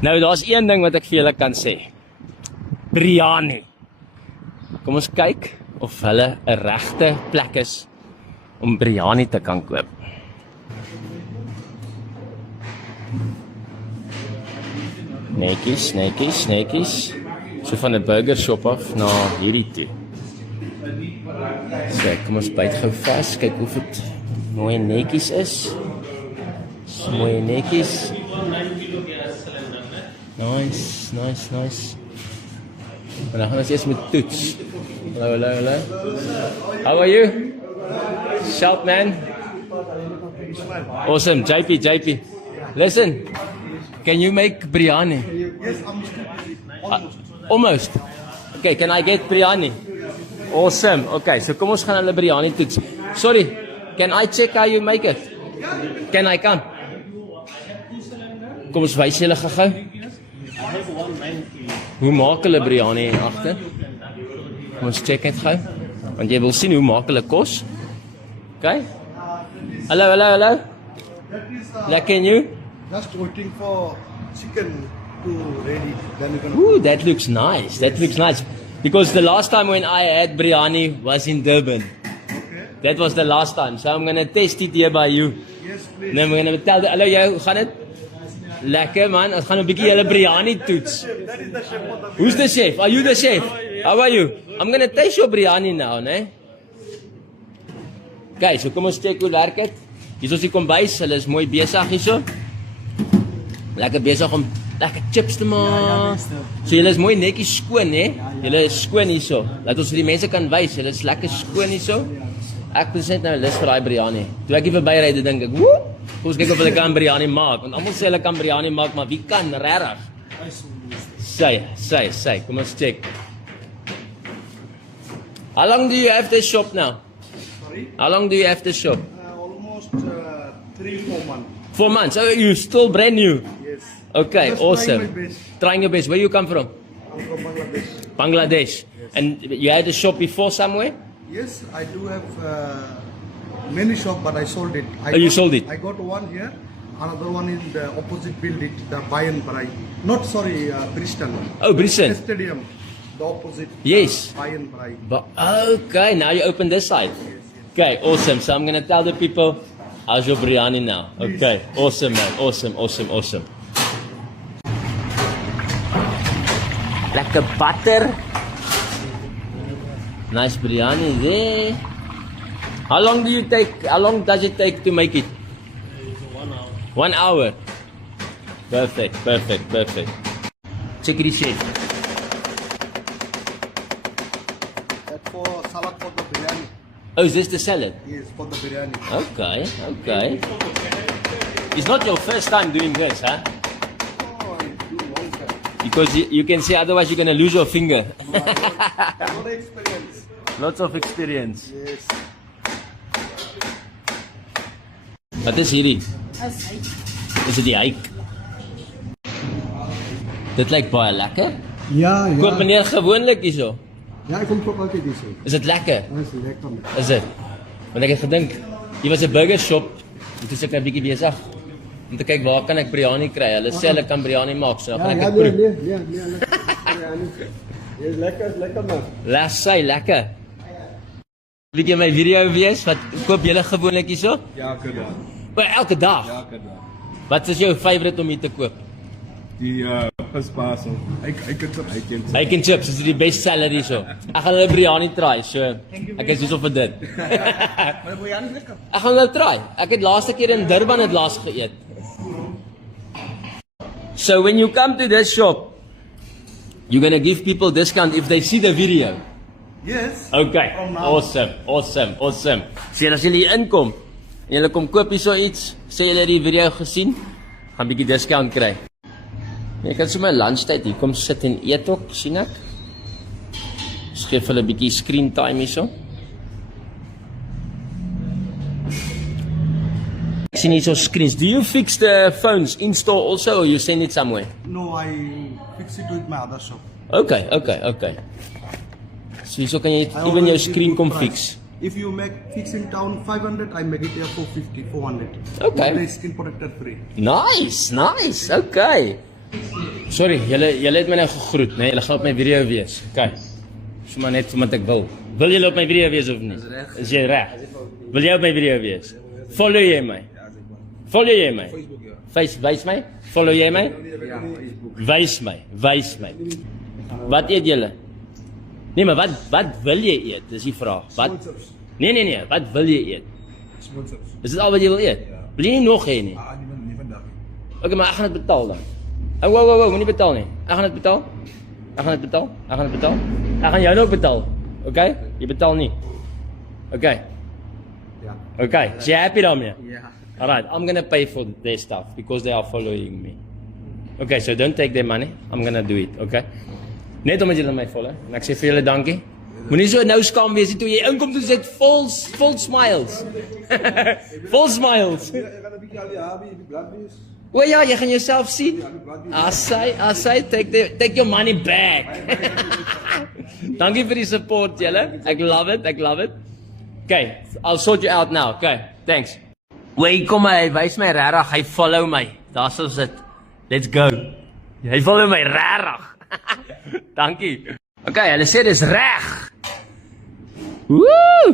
Nou, daar's een ding wat ek vir julle kan sê. Biryani. Kom ons kyk of hulle 'n regte plek is om biryani te kan koop. Netjies, netjies, netjies. So van 'n burger shop af na hierdie toe. So, kom ons byt gou vas, kyk of dit mooi netjies is. So mooi netjies. Nice, nice, nice. En dan gaan ons eers met toets. Hallo, hallo, hallo. How are you? Shout, man. Awesome, JP. Listen, can you make biryani? Yes, Almost. Okay, can I get biryani? Awesome. Okay, so kom ons gaan hulle biryani toets. Sorry, can I check how you make it? Can I come? Kom ons wys julle gou-gou. Hoe maak hulle biryani hier agter? Kom ons check net gou. Want jy wil sien hoe maak hulle kos. Okay? Hallo, hallo, hallo. Lekker en you? just waiting for chicken to ready. Then you can. Ooh, that looks nice. That looks nice. Because the last time when I had biryani was in Durban. Okay. That was the last time. So I'm gonna test it here by you. Yes, please. Then we're gonna tell hallo jou, hoe gaan dit? Lekker man, ons gaan 'n bietjie julle biryani toets. That is the chef of the. Who's the chef? Are you the chef? How are you? I'm gonna taste your biryani now, né? Okay, so kom ons kyk hoe werk dit. Hier is die kombuis, hulle is mooi besig hierso. Lekker besig om lekker chips te maak. So julle is mooi netjies skoon, hè? Julle is skoon hierso. Laat ons vir die mense kan wys, julle is lekker skoon hierso. Ek is net nou lus vir daai biryani. Toe ek hier verbyry, dink ek, woe! Kom ons kyk of hulle kan biryani maak, want almal sê hulle kan biryani maak, maar wie kan regtig? Sy. Kom ons check. How long do you have this shop now? Sorry. How long do you have this shop? Almost 3-4 months. 4 months. Oh, you still brand new. Yes. Okay, Just awesome. trying my best. Trying your best. Where you come from? I'm from Bangladesh. Bangladesh. And you had a shop before somewhere? Yes, I do have many shops, but I sold it. You sold it? I got one here, another one in the opposite building, the Bayan Brai. Not sorry, Bristol. Oh, Bristol. Stadium, the opposite. Yes. Bayan Brai. But, okay, now you open this side. Okay, awesome. So I'm going to tell the people, how's your biryani now? Okay, awesome man, awesome. Lekker butter. Nice biryani there. How long does it take to make it? 1 hour. 1 hour. Perfect. Check the shape. That for salad for the biryani. Oh, is this the salad? Yes, for the biryani. Okay. It's not your first time doing this, huh? Oh, I do long time. Because you can say otherwise you're going to lose your finger. Another experience. Lots of experience. Yes. Wat is hierdie? Is dit die hyk? Dit lyk baie lekker. Ja, Koop meneer gewoonlik hierso. Ja, ik kom toch altijd eens. Is dit lekker? Dat is lekker. Is dit? Want ek het gedink, hier was 'n burger shop. En toe sit ek 'n bietjie besig om te kyk waar kan ek biryani kry. Hulle sê hulle kan biryani maak, so dan gaan ek dit proe. Nee, lekker man. Lekker. Bietjie my video wees, wat koop julle gewoonlik hierso? Elke dag. Elke dag. Elke dag. Wat is jou favourite om hier te koop? Die vispasel. Hy ken Hy ken chips, is die best seller hierso. Ek gaan hulle biryani try, so ek is hierso vir dit. Maar biryani lekker. Ek gaan hulle try. Ek het laaste keer in Durban het laas geëet. So when you come to this shop, you're going to give people discount if they see the video. Yes. Okay, From now. awesome. So as julle hier inkom en julle kom koop hierso iets, sê julle die video gesien, gaan 'n bietjie discount kry. Jy kan sommer lunchtyd hier kom sit en eet ook, sien ek. Skep hulle 'n bietjie screen time hierso. Ek sien hierso screens. Do you fix the phones in store also or you send it somewhere? No, I fix it with my other shop. Okay. So kan jy even jou screen kom fix. If you make fix in town 500, I make it here for 400. Okay. With the screen protector free. Nice. Okay. Sorry, julle het my nou gegroet, né? Julle gaan op my video wees. Okay. Dis maar net omdat ek wil. Wil julle op my video wees of nie? Is jy reg? Wil jy op my video wees? Follow jy my? Follow jy my? Wys my? Follow jy my? Wys my. Wat eet julle? Nee, maar wat wil jy eet? Dis die vraag. Wat? Nee, wat wil jy eet? Is dit al wat jy wil eet? Wil jy nie nog hê nie? Nie vandag. Okay, maar ek gaan dit betaal dan. Oh, wow, moenie betaal nie. Ek gaan dit betaal. Ek gaan jou nou betaal. Okay? Jy betaal nie. Okay. Okay, so you happy daarmee? Alright, I'm gonna pay for their stuff because they are following me. Okay, so don't take their money. I'm gonna do it, okay? Net omdat julle my follow. En ek sê vir julle dankie. Moenie so nou skaam wees nie toe jy inkom toe sit vol smiles. Vol smiles. O ja, jy gaan jouself sien. Asai, take your money back. Dankie vir die support julle. Ek love it. Okay, I'll sort you out now. Okay, thanks. Wait, kom hy wys my regtig, hy follow my. Daar sou sit. Let's go. Hy follow my regtig. Dankie. Okay, hulle sê dis reg. Woo!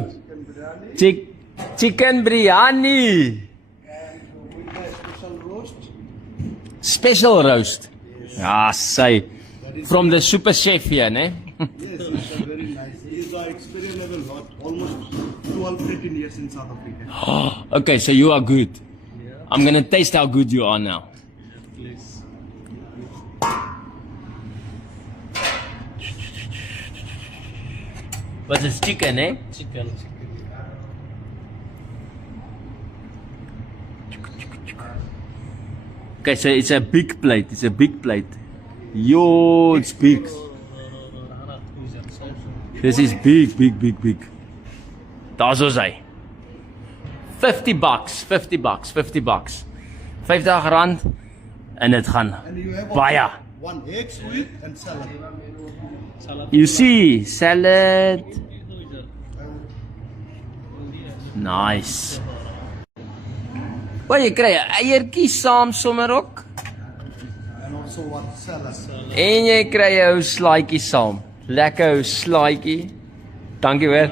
Chicken biryani. Special roast. Ja, say. From the super chef here, né? Yes, it's very nice. He's experienced level lot, almost 12, 13 years in South Africa. Okay, so you are good. I'm gonna taste how good you are now. But it's chicken, eh? Chicken. Okay, so it's a big plate. Yo, it's big. This is big. Daar's ons hy. $50. R50 en dit gaan And you have baie. also one egg sweet and salad. You see, salad. Nice. Wat jy kry 'n eiertjie saam sommer ook And also what salad. en jy kry 'n ou slaaitjie saam. Lekker ou slaaitjie. Dankie hoor.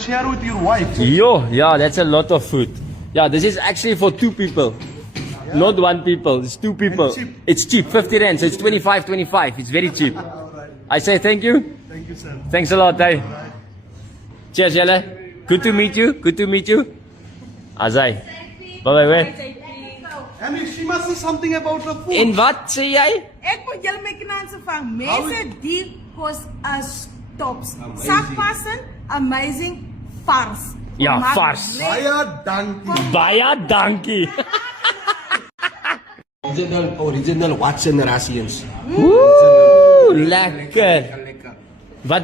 Share with your wife. Yo, yeah, that's a lot of food. Yeah, this is actually for 2 people. Not 1 people, it's 2 people. And cheap. It's cheap, 50 rand, so it's 25. It's very cheap. Alright. I say thank you. Thank you, sir. Thanks a lot, hey. Cheers, julle. Good to meet you. Azai. Bye. And she must say something about the food. En wat sê jy? Ek moet julle my knaanse vang. Mense die kos as tops. Sakpassen, amazing vars. Ja, Maak vars. Baie dankie. Baie dankie. Original Watson Russians. Woo, lekker. Wat